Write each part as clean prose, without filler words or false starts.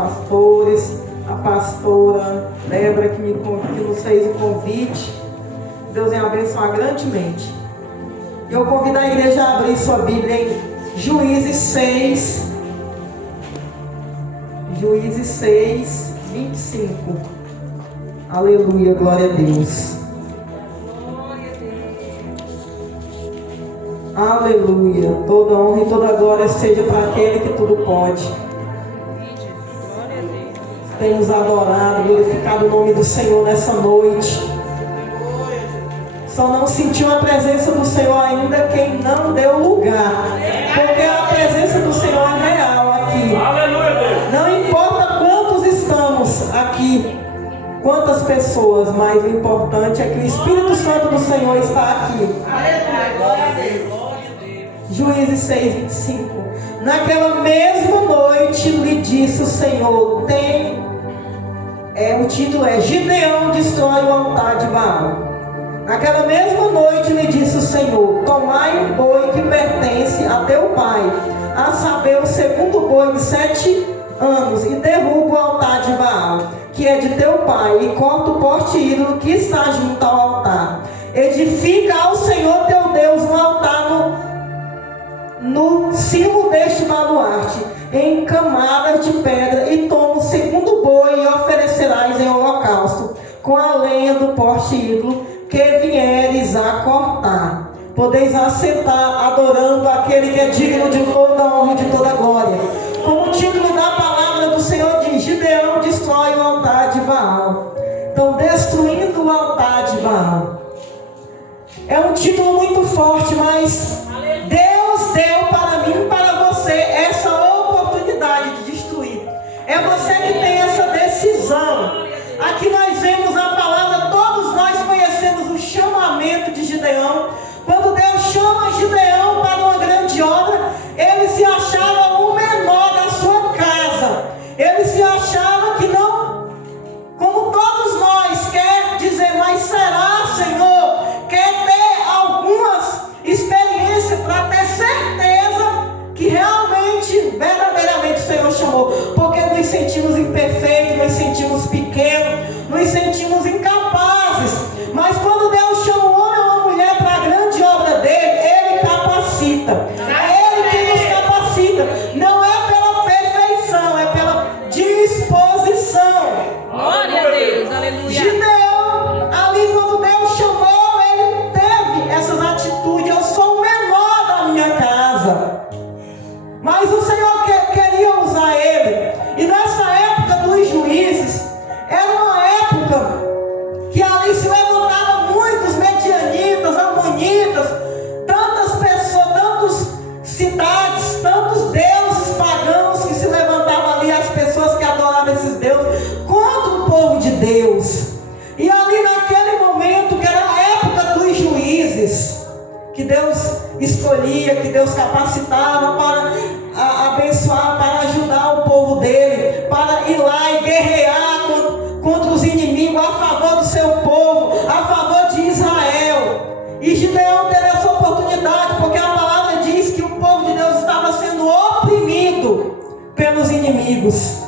pastores, a pastora Débora que nos fez o convite. Deus venha abençoar grandemente. Eu convido a igreja a abrir sua Bíblia em Juízes 6. Juízes 6, 25. Aleluia, glória a Deus. Aleluia. Toda honra e toda glória seja para aquele que tudo pode. Temos adorado, glorificado o nome do Senhor nessa noite. Só não sentiu a presença do Senhor ainda quem não deu lugar. Porque a presença do Senhor é real aqui. Não importa quantos estamos aqui, quantas pessoas, mas o importante é que o Espírito Santo do Senhor está aqui. Juízes 6, 25. Naquela mesma noite lhe disse o Senhor, o título é Gideão destrói o altar de Baal. Naquela mesma noite lhe disse o Senhor, tomai um boi que pertence a teu pai, a saber, o segundo boi de 7 anos, e derruba o altar de Baal, que é de teu pai, e corta o poste ídolo que está junto ao altar. Edifica ao Senhor teu Deus um altar no cimo deste baluarte, em camadas de pedra, e toma o segundo boi e oferecerás em holocausto, com a lenha do poste ídolo que vieres a cortar. Podeis assentar adorando aquele que é digno de toda honra e de toda glória. Como o título da palavra do Senhor diz, Gideão destrói o altar de Baal. Então, destruindo o altar de Baal. É um título muito forte, mas Deus deu para mim e para você essa oportunidade de destruir. É você que tem essa decisão. Aqui nós vemos a palavra, todos nós conhecemos o chamamento de Gideão. Quando Deus chama Gideão para uma grande obra, ele se achava o menor da sua casa. Ele se achava que não, como todos nós, quer dizer, mas será, Senhor? Quer ter algumas experiências para ter certeza que realmente, verdadeiramente o Senhor chamou. Porque nos sentimos imperfeitos, nos sentimos pequenos, nos sentimos incapazes. Mas quando Deus chama um homem ou uma mulher para a grande obra dele, Ele capacita. É Ele que nos capacita. Não é pela perfeição, é pela disposição. Glória a Deus, aleluia. Gideão, ali quando Deus chamou, ele teve essas atitudes. Eu sou o menor da minha casa. Mas o Senhor queria usar ele. E nessa época dos juízes, era uma época que ali se levantavam muitos medianitas, amonitas, tantas pessoas, tantas cidades, tantos deuses pagãos que se levantavam ali, as pessoas que adoravam esses deuses, contra o povo de Deus. E ali naquele momento, que era a época dos juízes, que Deus escolhia, que Deus capacitava para abençoar, para ajudar o povo dele, para ir lá e guerrear contra os inimigos, a favor do seu povo, a favor de Israel. E Gideão teve essa oportunidade, porque a palavra diz que o povo de Deus estava sendo oprimido pelos inimigos.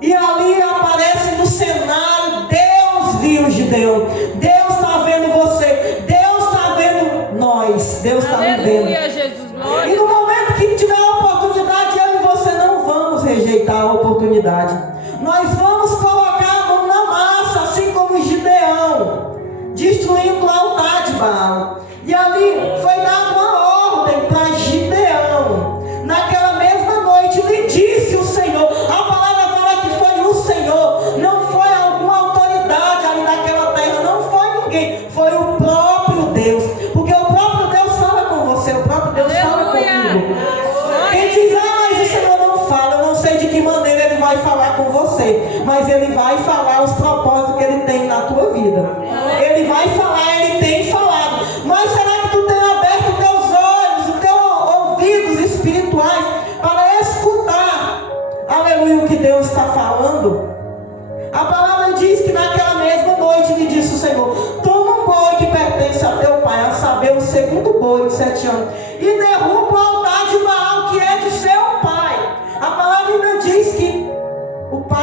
E ali aparece no cenário, Deus viu Gideão. Deus está vendo você, Deus está vendo nós, Deus está me vendo. Aleluia, Jesus, glória. E no momento que tiver a oportunidade, eu e você não vamos rejeitar a oportunidade. Nós vamos colocar a mão na massa, assim como Gideão, destruindo o altar de Baal. E ali foi dada uma ordem para Gideão. Naquela mesma noite lhe disse o Senhor. A palavra fala que foi o Senhor, não foi alguma autoridade ali naquela terra, não foi ninguém, foi o próprio Deus. Porque o próprio Deus fala com você, o próprio Deus fala comigo. Quem diz, mas o Senhor não fala, eu não sei de que maneira Ele vai falar com você, mas Ele vai falar os propósitos que Ele tem na tua vida. Ele vai falar, Ele tem falado. Mas será que tu tem aberto teus olhos, os teus ouvidos espirituais para escutar, aleluia, o que Deus está falando? A palavra diz que naquela mesma noite lhe disse o Senhor, toma um boi que pertence a teu pai, a saber, o segundo boi de 7 anos, e derruba o altar de Baal, que é de seu pai. A palavra ainda diz que o pai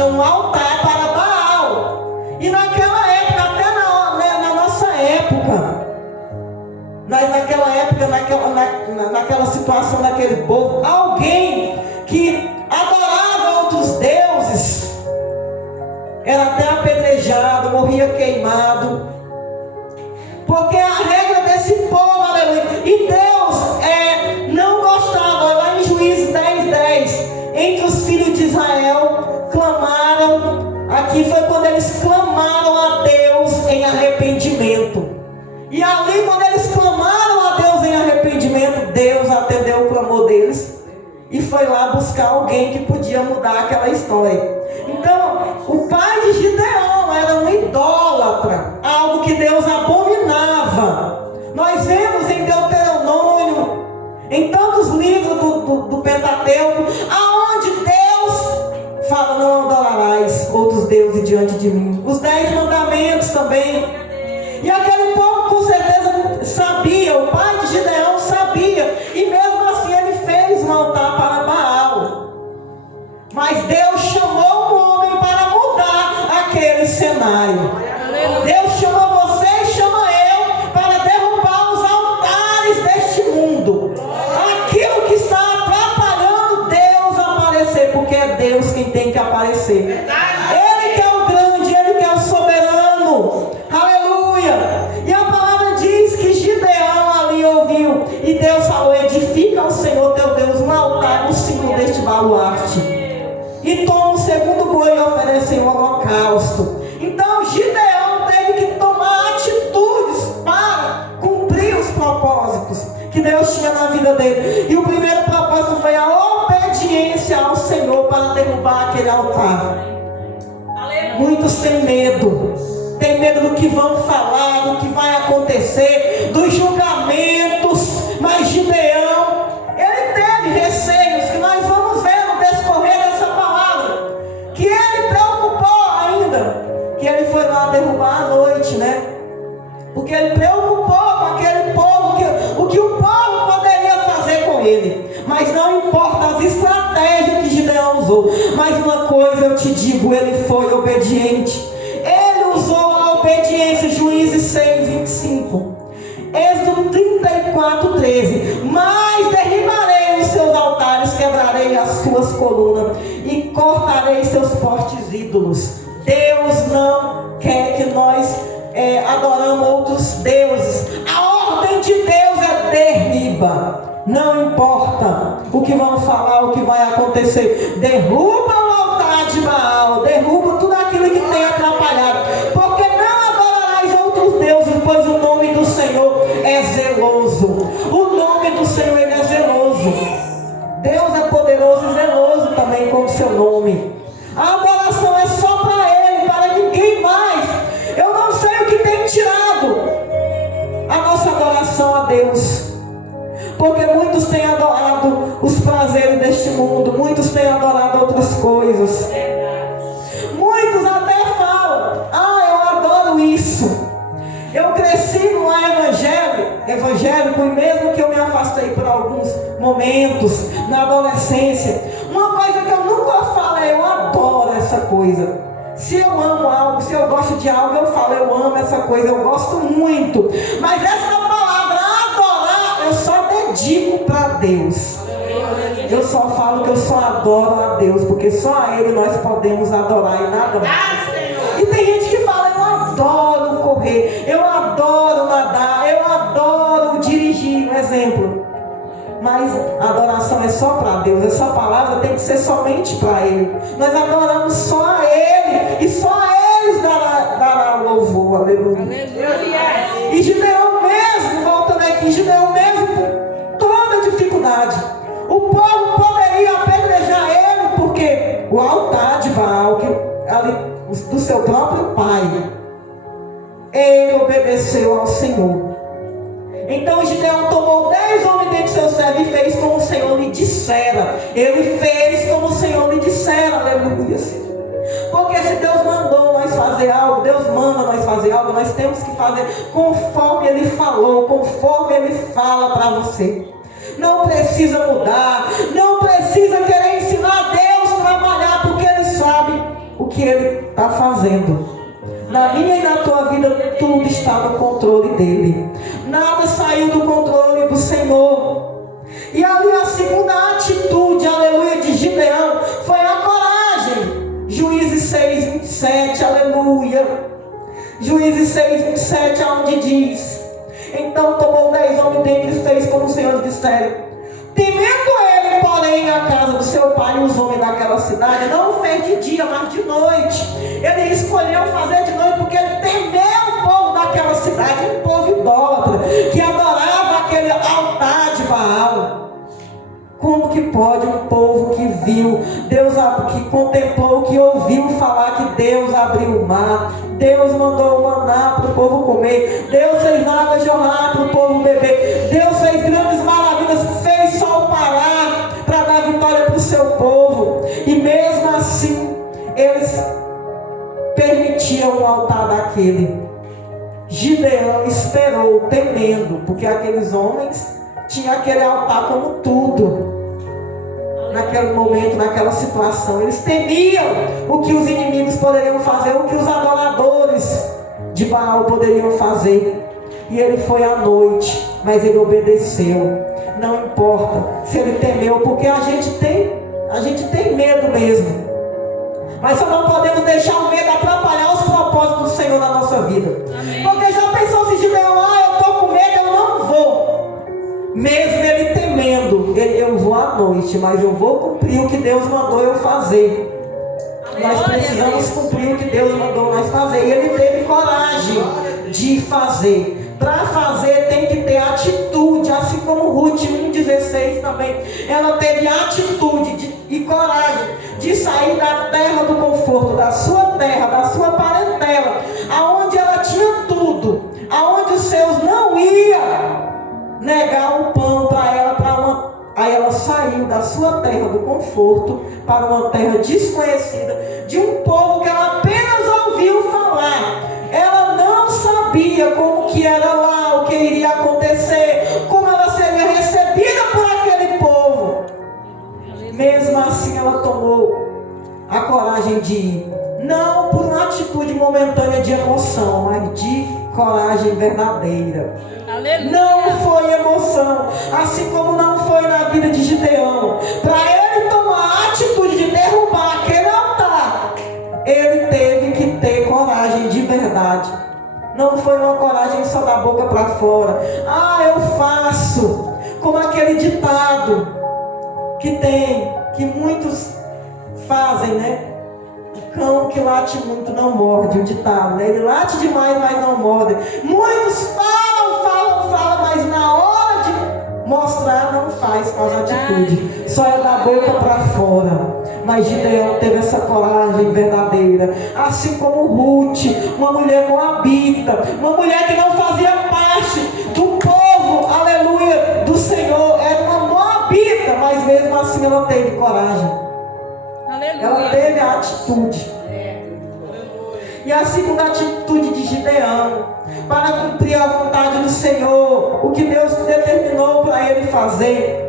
tinha um altar para Baal. E naquela época, até na nossa época, naquela situação daquele povo, alguém que adorava outros deuses era até apedrejado, morria queimado, porque a regra desse povo, aleluia, e Deus não gostava. Lá em Juízes 10:10, entre os filhos de Israel clamaram, aqui foi quando eles clamaram a Deus em arrependimento, e ali quando eles clamaram a Deus em arrependimento, Deus atendeu o clamor deles e foi lá buscar alguém que podia mudar aquela história. Então, o pai de Gideão era um idólatra, algo que Deus abominava. Nós vemos em Deuteronômio, em tantos livros do Pentateuco, aonde Deus fala: não adorarás outros deuses diante de mim. Os 10 mandamentos também. E aquele povo com certeza sabia, o pai de Gideão sabia, e mesmo assim ele fez um altar para Baal. Mas Deus chamou um homem para mudar aquele cenário. Deus chamou você e chama eu para derrubar os altares deste mundo. Aquilo que está atrapalhando Deus aparecer, porque é Deus quem tem que aparecer. Ele que é o grande, Ele que é o soberano. Aleluia! E a palavra diz que Gideão ali ouviu, e Deus falou: edifica ao Senhor teu Deus um altar no cimo deste baluarte, e toma o segundo boi e oferece em holocausto. Então Gideão teve que tomar atitudes para cumprir os propósitos que Deus tinha na vida dele. E o primeiro propósito foi a obediência ao Senhor para derrubar aquele altar. Muitos têm medo do que vão falar, do que vai acontecer, dos julgamentos. Mas Gideão, ele teve receios, que nós vamos ver no descorrer dessa palavra, que ele preocupou ainda, que ele foi lá derrubar à noite, né? Porque ele preocupou com aquele povo, o que o povo poderia fazer com ele. Mas não importa as estratégias que Gideão usou, mas uma coisa eu te digo: ele foi obediente. Ele usou a obediência. Juízes 6:25, Êxodo 34:13. Mas derribarei os seus altares, quebrarei as suas colunas e cortarei seus fortes ídolos. Deus não quer que nós adoramos outros deuses. A ordem de Deus é derriba. Não importa o que vão falar, o que vai acontecer. Derruba o altar de Baal, derruba tudo aquilo que tem atrapalhado, porque não adorarás outros deuses, pois o nome do Senhor é zeloso. O nome do Senhor, Ele é zeloso. Deus é poderoso e zeloso também com o seu nome. A adoração é só para Ele, para ninguém mais. Eu não sei o que tem tirado a nossa adoração a Deus, porque muitos têm adorado os prazeres deste mundo, muitos têm adorado outras coisas. Muitos até falam: eu adoro isso. Eu cresci no lar evangélico, e mesmo que eu me afastei por alguns momentos na adolescência, uma coisa que eu nunca falo é: eu adoro essa coisa. Se eu amo algo, se eu gosto de algo, eu falo: eu amo essa coisa, eu gosto muito. Mas essa palavra adorar, eu só dedico para Deus. Eu só falo que eu só adoro a Deus, porque só a Ele nós podemos adorar e nada mais. E tem gente que fala: eu adoro correr, eu adoro nadar, eu adoro dirigir, um exemplo. Mas a adoração é só para Deus. Essa palavra tem que ser somente para Ele. Nós adoramos só a Ele, e só a Ele dará louvor. Aleluia. Aleluia. E Gideão mesmo, voltando aqui, Gideão mesmo, com toda dificuldade, o povo poderia apedrejar ele, porque o altar de Baal, do seu próprio pai, ele obedeceu ao Senhor. Então Gideão tomou 10 homens dentre seus servos e fez como o Senhor lhe dissera. Ele fez como o Senhor lhe dissera. Aleluia. Porque se Deus mandou nós fazer algo, Deus manda nós fazer algo, nós temos que fazer conforme Ele falou, conforme Ele fala para você. Não precisa mudar, não precisa querer ensinar a Deus a trabalhar, porque Ele sabe o que Ele está fazendo. Na minha e na tua vida, tudo está no controle dEle. Nada saiu do controle do Senhor. E ali a segunda atitude, aleluia, de Gideão foi a coragem. Juízes 6, 27, aleluia. Juízes 6, 27, aonde diz: então tomou 10 homens dentre os 6, como o Senhor disseram. Temendo ele, porém, a casa do seu pai e os homens daquela cidade, não o fez de dia, mas de noite. Ele escolheu fazer de noite porque ele temeu o povo daquela cidade, um povo idólatra, que adorava aquele altar de Baal. Como que pode um povo que viu, Deus, que contemplou, que ouviu falar que Deus abriu o mar, Deus mandou o maná para o povo comer, Deus fez água jorrar para o povo beber, Deus fez grandes maravilhas, fez sol parar para dar vitória para o seu povo, e mesmo assim eles permitiam o altar daquele. Gideão esperou temendo, porque aqueles homens tinha aquele altar como tudo. Naquele momento, naquela situação, eles temiam o que os inimigos poderiam fazer, o que os adoradores de Baal poderiam fazer. E ele foi à noite, mas ele obedeceu. Não importa se ele temeu, porque a gente tem medo mesmo. Mas só não podemos deixar o medo atrapalhar os propósitos do Senhor na nossa vida. Amém. Porque já pensou se Gideão, eu estou com medo, eu não vou. Mesmo ele temendo, eu vou à noite, mas eu vou cumprir o que Deus mandou eu fazer. Nós precisamos cumprir o que Deus mandou nós fazer. E ele teve coragem de fazer. Para fazer tem que ter atitude, assim como Ruth 1,16 também. Ela teve atitude e coragem de sair da terra do conforto, da sua terra, da sua parentela, aonde ela tinha tudo, aonde os seus não iam negar um pão para ela, aí ela saiu da sua terra do conforto para uma terra desconhecida, de um povo que ela apenas ouviu falar. Ela não sabia como que era lá, o que iria acontecer, como ela seria recebida por aquele povo. Mesmo assim ela tomou a coragem de ir, não por uma atitude momentânea de emoção, mas de coragem verdadeira. Aleluia. Não foi emoção, assim como não foi na vida de Gideão. Para ele tomar a atitude de derrubar aquele altar, ele teve que ter coragem de verdade. Não foi uma coragem só da boca para fora. Eu faço, como aquele ditado que muitos fazem, né? O cão que late muito não morde, o ditado, né? Ele late demais, mas não morde. Muitos falam, mas na hora de mostrar não faz com as atitudes. Só é da boca para fora. Mas Gideão teve essa coragem verdadeira. Assim como Ruth, uma mulher moabita, uma mulher que não fazia parte do povo, aleluia, do Senhor. Era uma moabita, mas mesmo assim ela teve coragem. Aleluia. Ela teve a atitude. E a segunda atitude de Gideão, para cumprir a vontade do Senhor, o que Deus determinou para ele fazer,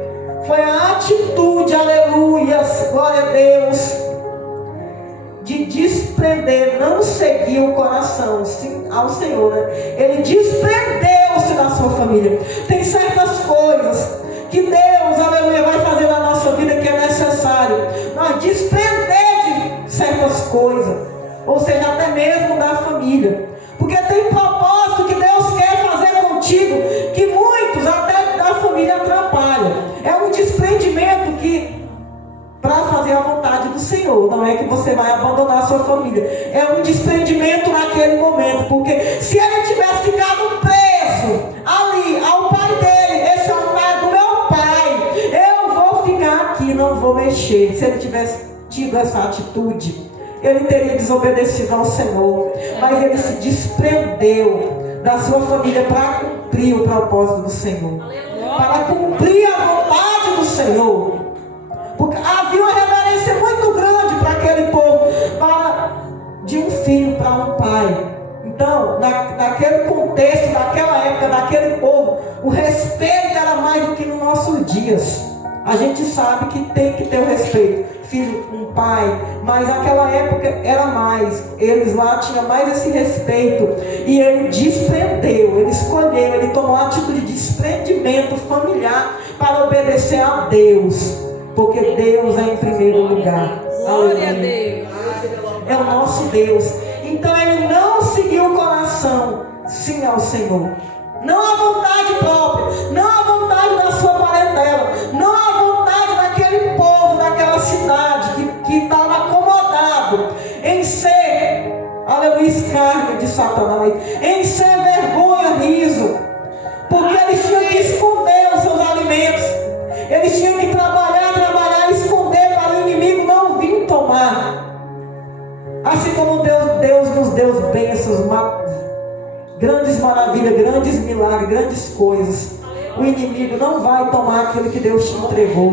foi a atitude, aleluia, glória a Deus, de desprender, não seguir o coração sim, ao Senhor, né? Ele desprendeu-se da sua família. Tem certas coisas que Deus, aleluia, vai fazer na nossa vida que é necessário nós desprender de certas coisas, ou seja, até mesmo da família, porque tem propósito que Deus quer fazer contigo, que muitos até da família atrapalham. É um desprendimento que, para fazer a vontade do Senhor, não é que você vai abandonar a sua família, é um desprendimento naquele momento, porque se ele tivesse ficado preso ali ao pai dele, esse altar é do meu pai, eu vou ficar aqui, não vou mexer. Se ele tivesse tido essa atitude, ele teria desobedecido ao Senhor, mas ele se desprendeu da sua família para cumprir o propósito do Senhor, para cumprir a vontade do Senhor, porque havia uma reverência muito grande para aquele povo, de um filho para um pai. Então, naquele contexto, naquela época, naquele povo, o respeito era mais do que nos nossos dias. A gente sabe que tem que ter o respeito. filho com um pai, mas naquela época era mais, eles lá tinham mais esse respeito, e ele desprendeu, ele escolheu, ele tomou a atitude de desprendimento familiar para obedecer a Deus, porque Deus é em primeiro lugar. Glória a Deus. É o nosso Deus. Então ele não seguiu o coração, sim ao Senhor, não a vontade própria, não a vontade da sua parentela, não a vontade daquele povo, daquela cidade que estava acomodado em ser, aleluia, escárnio de Satanás, em ser vergonha, riso, porque eles tinham que esconder os seus alimentos, eles tinham que trabalhar e esconder para o inimigo não vir tomar. Assim como Deus nos deu bênçãos, grandes maravilhas, grandes milagres, grandes coisas, o inimigo não vai tomar aquilo que Deus te entregou.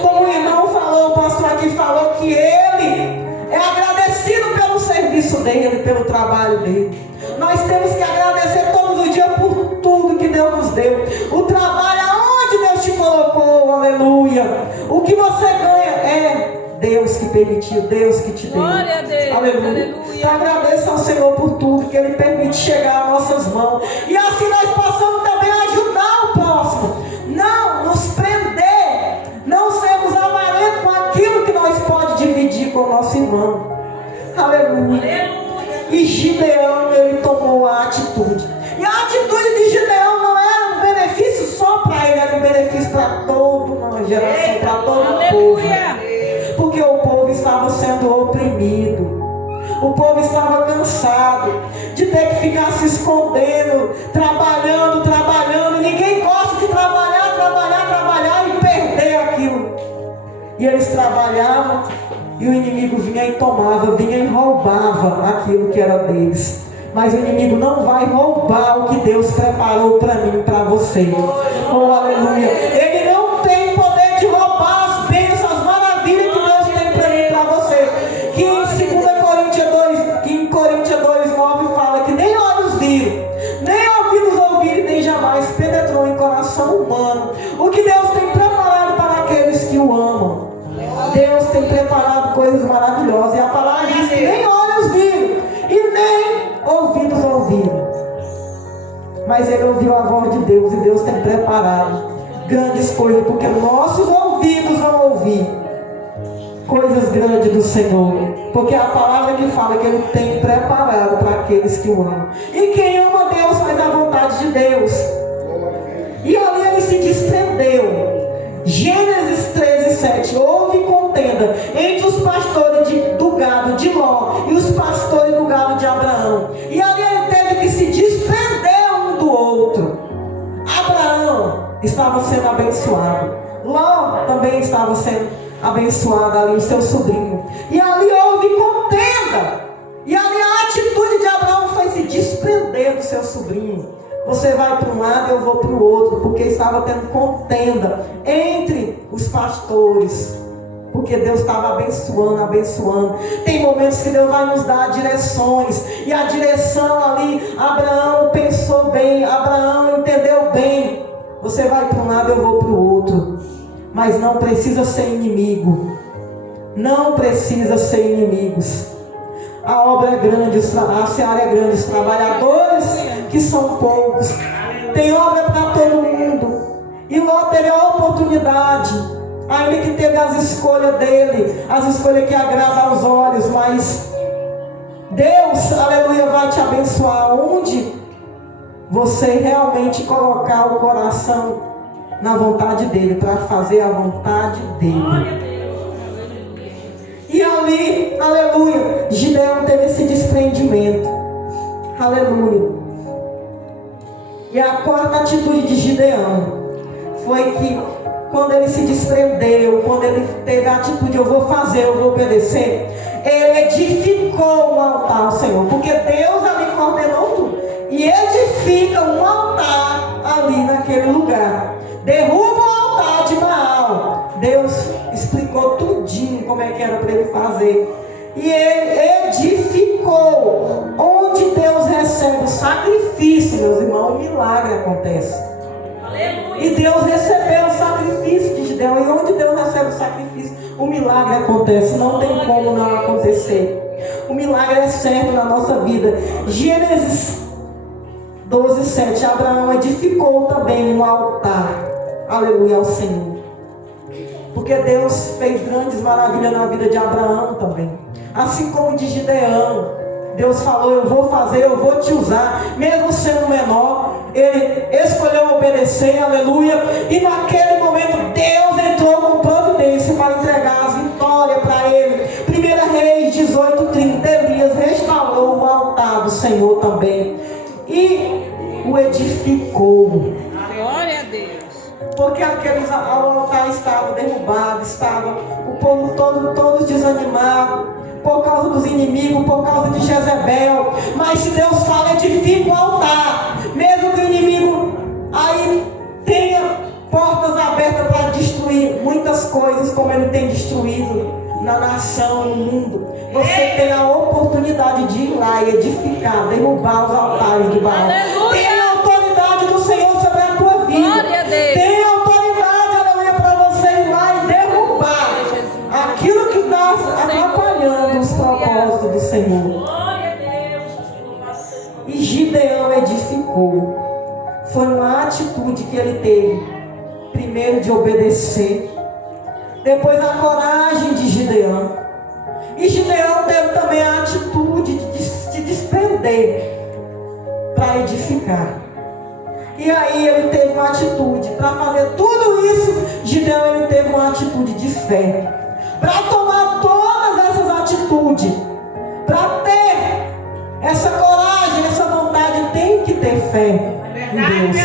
Como o irmão falou, o pastor aqui falou que ele é agradecido pelo serviço dele, pelo trabalho dele. Nós temos que agradecer todos os dias por tudo que Deus nos deu. O trabalho aonde Deus te colocou, aleluia. O que você ganha é Deus que permitiu, Deus que te deu. Glória a Deus, aleluia. aleluia. Então agradeça ao Senhor por tudo que Ele permite chegar às nossas mãos. E assim nós possamos também ajudar o próximo. Não nos prender, não sermos avarentos com aquilo que nós podemos dividir com o nosso irmão. Aleluia. E Gideão, ele tomou a atitude. E a atitude de Gideão não era um benefício só para ele, era um benefício para toda uma geração, para todo o povo. Porque o povo estava sendo oprimido. O povo estava cansado de ter que ficar se escondendo, trabalhando. Ninguém gosta de trabalhar e perder aquilo. E eles trabalhavam e o inimigo vinha e tomava, vinha e roubava aquilo que era deles. Mas o inimigo não vai roubar o que Deus preparou para mim e para você. Oh, aleluia. Ele não tem poder de roubar as bênçãos, as maravilhas que Deus tem para mim e para você. Que em Coríntios 2:9 fala que nem olhos viram, nem ouvidos ouviram, nem jamais penetrou em coração humano o que Deus tem preparado para aqueles que o amam. Deus tem preparado coisas maravilhosas. E a palavra diz que nem olhos viram e nem ouvidos ouviram. Mas ele ouviu a voz de Deus, e Deus tem preparado grandes coisas, porque nossos ouvidos vão ouvir coisas grandes do Senhor. Porque a palavra que fala que Ele tem preparado para aqueles que o amam. E quem ama Deus faz a vontade de Deus. E ali ele se desprendeu. Gênesis 13:7. Houve contenda entre os pastores do gado de Ló e os pastores do gado de Abraão. E ali ele teve que se desprender um do outro. Abraão estava sendo abençoado. Ló também estava sendo abençoado ali, o seu sobrinho. E ali houve contenda. E ali a atitude de Abraão foi se desprender do seu sobrinho. Você vai para um lado e eu vou para o outro, porque estava tendo contenda entre os pastores, porque Deus estava abençoando. Tem momentos que Deus vai nos dar direções, e a direção ali, Abraão pensou bem, Abraão entendeu bem. Você vai para um lado e eu vou para o outro, mas não precisa ser inimigo, não precisa ser inimigos. A obra é grande, a seara é grande, os trabalhadores que são poucos. Tem obra para todo mundo. E Ló teve a oportunidade, ainda que teve as escolhas dele, as escolhas que agradam aos olhos, mas Deus, aleluia, vai te abençoar onde você realmente colocar o coração na vontade dele, para fazer a vontade dele. E ali, aleluia, Gideão teve esse desprendimento. Aleluia. E a quarta atitude de Gideão foi que, quando ele se desprendeu, quando ele teve a atitude, eu vou fazer, eu vou obedecer, ele edificou um altar ao Senhor, porque Deus ali coordenou tudo, e edifica um altar ali naquele lugar. Derruba o altar de Baal. Deus explicou tudinho como é que era para ele fazer. E ele edificou. Onde Deus recebe o sacrifício, meus irmãos, um milagre acontece. Aleluia. E Deus recebeu o sacrifício de Gideão. E onde Deus recebe o sacrifício, o milagre acontece, não tem como não acontecer. O milagre é certo na nossa vida. Gênesis 12:7, Abraão edificou também um altar, aleluia, ao Senhor. Porque Deus fez grandes maravilhas na vida de Abraão também. Assim como de Gideão. Deus falou, eu vou fazer, eu vou te usar. Mesmo sendo menor, ele escolheu obedecer, aleluia. E naquele momento Deus entrou com providência para entregar as vitórias para ele. 1 Reis 18:30, Elias restaurou o altar do Senhor também. E o edificou. Glória a Deus. Porque o altar estava derrubado, estava o povo todo desanimado, por causa dos inimigos, por causa de Jezebel. Mas se Deus fala, edifica o altar, mesmo que o inimigo aí tenha portas abertas para destruir muitas coisas, como ele tem destruído na nação, no mundo, você tem a oportunidade de ir lá e edificar, derrubar os altares de Baal. Tem a autoridade do Senhor sobre a tua vida. Glória a Deus. Tem autoridade, aleluia, para você ir lá e derrubar aquilo que está atrapalhando os propósitos do Senhor. E Gideão edificou. Foi uma atitude que ele teve. Primeiro de obedecer. Depois a coragem de Gideão. E Gideão teve também a atitude de se desprender para edificar. E aí ele teve uma atitude. Para fazer tudo isso, Gideão ele teve uma atitude de fé. Para tomar todas essas atitudes, para ter essa coragem, essa vontade, tem que ter fé em Deus.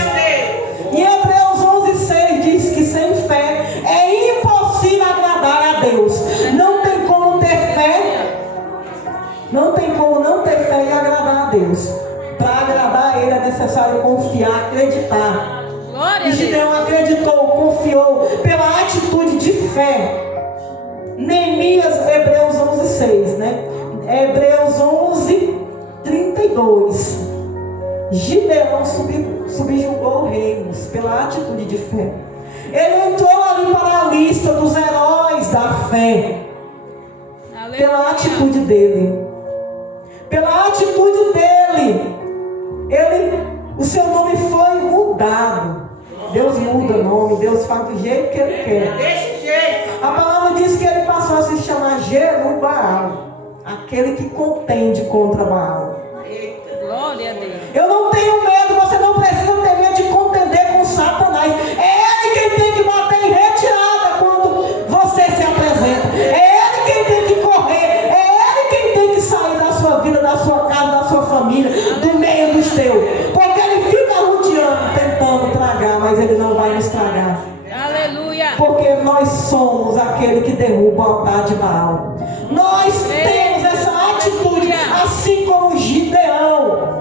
Em Hebreus 11:6 diz que sem fé é impossível agradar a Deus. Não tem como ter fé, não tem como não ter fé e agradar a Deus. Para agradar a Ele é necessário confiar, acreditar. E Gideão acreditou, confiou pela atitude de fé. Neemias, Hebreus 11:6, né? Hebreus 11:32. Gideão subjugou reinos pela atitude de fé. Ele entrou ali para a lista dos heróis da fé. Aleluia. Pela atitude dele. Pela atitude dele. O seu nome foi mudado. Deus muda o nome, Deus faz do jeito que Ele quer. Desse jeito. A palavra diz que ele passou a se chamar Jerubbaal, aquele que contende contra Baal. Glória a Deus. Eu não tenho medo, você não precisa ter medo de contender com Satanás. É ele quem tem que bater em retirada quando você se apresenta. É ele quem tem que correr. É ele quem tem que sair da sua vida, da sua casa, da sua família, do meio dos teus. Porque ele fica rodeando, tentando tragar, mas ele não vai nos tragar. Aleluia. Porque nós somos aquele que derruba o altar de Baal. Nós temos essa atitude, assim como Gideão.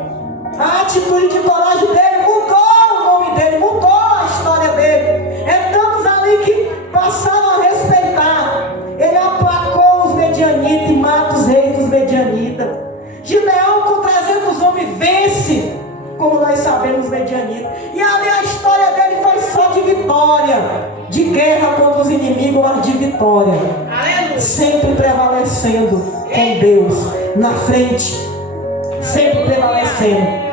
A atitude de coragem dele mudou o nome dele, mudou a história dele. É tantos ali que passaram a respeitar. Ele aplacou os medianitas e mata os reis dos medianitas. Gideão, com 300 homens, vence, como nós sabemos, os medianitas. E ali a história dele foi só de vitória, de guerra contra os inimigos, mas de vitória. Sempre prevalecendo com Deus na frente, sempre prevalecendo.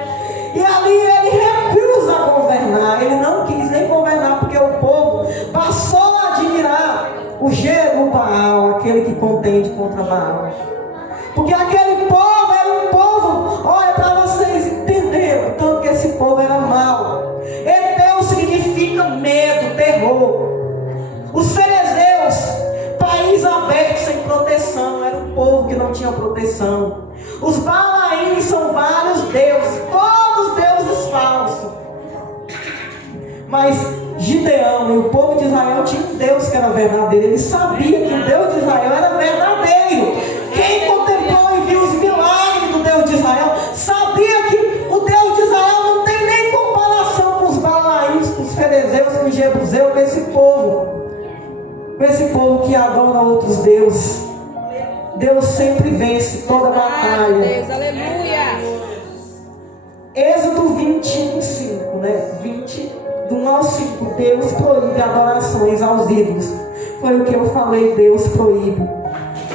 E ali ele recusa governar. Ele não quis nem governar, porque o povo passou a admirar o Jerubbaal, aquele que contende contra Baal. Porque aquele povo era um povo, olha, para vocês entenderem, tanto que esse povo era mau. Eteu significa medo, terror. Os fariseus, país aberto sem proteção, era um povo que não tinha proteção. Os Balaíns são vários deuses, todos deuses falsos. Mas Gideão e o povo de Israel tinham um Deus que era verdadeiro. Ele sabia que o Deus de Israel era verdadeiro. Quem contemplou e viu os milagres do Deus de Israel sabia que o Deus de Israel não tem nem comparação com os Balaíns, com os fariseus, com os jebuseus, com esse povo. Com esse povo que adora outros deuses. Deus sempre vence toda a batalha. Deus, aleluia. Êxodo 21:5, né? 20, do 1 ao 5. Deus proíbe adorações aos ídolos. Foi o que eu falei, Deus proíbe.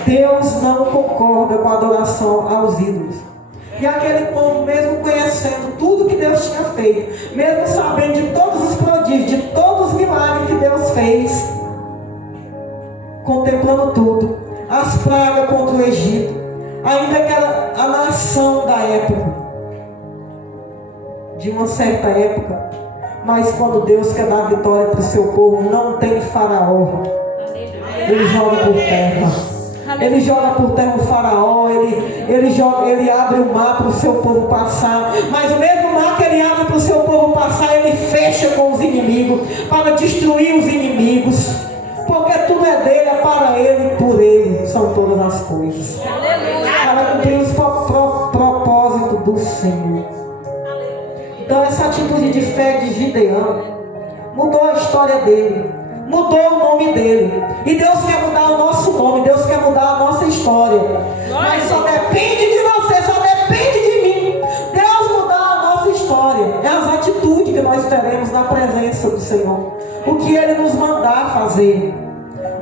Deus não concorda com a adoração aos ídolos. E aquele povo, mesmo conhecendo tudo que Deus tinha feito, mesmo sabendo de todos os prodígios, de todos os milagres que Deus fez, contemplando tudo, as pragas contra o Egito, ainda que era a nação da época, de uma certa época, mas quando Deus quer dar vitória para o seu povo, não tem faraó. Ele joga por terra. Ele joga por terra o faraó. Ele abre o mar para o seu povo passar. Mas o mesmo mar que ele abre para o seu povo passar, ele fecha com os inimigos, para destruir os inimigos. Porque tudo é dele, é para ele e por ele são todas as coisas. Para cumprir os propósitos do Senhor. Então essa atitude de fé de Gideão mudou a história dele, mudou o nome dele. E Deus quer mudar o nosso nome, Deus quer mudar a nossa história. Mas só depende de você, só depende de mim. Deus mudar a nossa história. É as atitudes que nós teremos na presença do Senhor. O que Ele nos mandar fazer.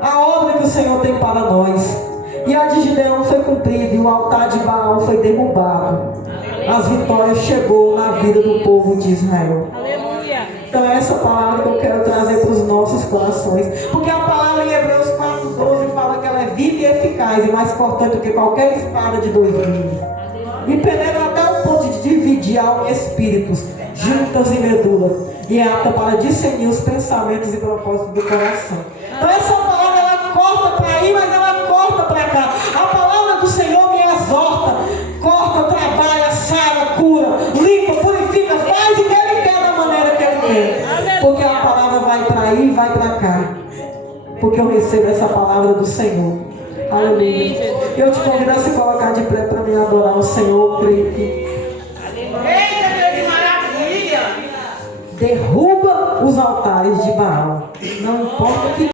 A obra que o Senhor tem para nós. E a de Gideão foi cumprida e o altar de Baal foi derrubado. As vitórias chegou na vida do povo de Israel. Aleluia. Então é essa palavra que eu quero trazer para os nossos corações. Porque a palavra em Hebreus 4:12 fala que ela é viva e eficaz e mais cortante do que qualquer espada de 2 gumes. E penetra até o ponto de dividir alma e espíritos, juntas e medula. E é apta para discernir os pensamentos e propósitos do coração. Então essa palavra ela corta para aí, mas ela corta para cá. A palavra do Senhor me exorta, corta, trabalha, sara, cura, limpa, purifica, faz o que Ele quer da maneira que Ele quer. Porque a palavra vai para aí e vai para cá. Porque eu recebo essa palavra do Senhor. Aleluia. Eu te convido a se colocar de pé para me adorar o Senhor. Creio que derruba os altares de Baal. Não importa o que